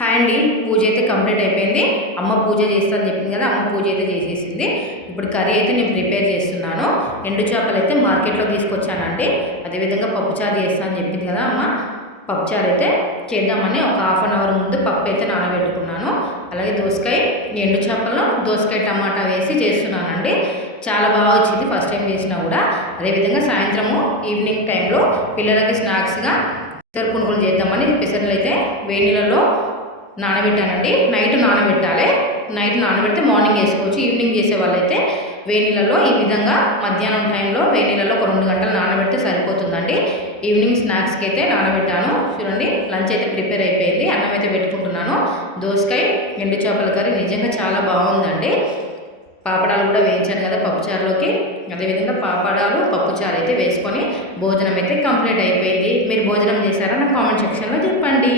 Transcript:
Hi అండి, పూజ అయితే complete అయిపోయింది. అమ్మ పూజ చేస్తానని చెప్పింది కదా, అమ్మ పూజ అయితే చేసేసింది. ఇప్పుడు కర్రీ అయితే నేను ప్రిపేర్ చేస్తున్నాను. ఎండు చేపలు అయితే మార్కెట్లో తీసుకొచ్చానండి. అదేవిధంగా పప్పుచారు చేస్తానని చెప్పింది కదా అమ్మ, పప్పుచారు అయితే చేద్దామని ఒక హాఫ్ అన్ అవర్ ముందు పప్పు అయితే నానబెట్టుకున్నాను. అలాగే దోసకాయ, ఎండు చేపలను దోసకాయ టమాటా వేసి చేస్తున్నానండి. చాలా బాగా వచ్చింది ఫస్ట్ టైం చేసినా కూడా. అదేవిధంగా సాయంత్రము ఈవినింగ్ టైంలో పిల్లలకి స్నాక్స్గా పెసర పునుగులు చేద్దామని పెసర్లు అయితే వేడి నీళ్ళలో నానబెట్టానండి. నైట్ నానబెట్టాలి. నైట్ నానబెడితే మార్నింగ్ వేసుకోవచ్చు. ఈవినింగ్ చేసే వాళ్ళైతే వేడి నీళ్ళలో ఈ విధంగా మధ్యాహ్నం టైంలో వేడి నీళ్ళలో ఒక 2 గంటలు నానబెడితే సరిపోతుందండి. ఈవినింగ్ స్నాక్స్కి అయితే నానబెట్టాను. చూడండి, లంచ్ అయితే ప్రిపేర్ అయిపోయింది. అన్నం అయితే పెట్టుకుంటున్నాను. దోసకాయ, ఎండు చేపల కర్రీ నిజంగా చాలా బాగుందండి. పాపడాలు కూడా వేయించాను కదా పప్పుచారులోకి. అదేవిధంగా పాపడాలు, పప్పుచారు అయితే వేసుకొని భోజనం అయితే కంప్లీట్ అయిపోయింది. మీరు భోజనం చేశారా? నా కామెంట్ సెక్షన్లో చెప్పండి.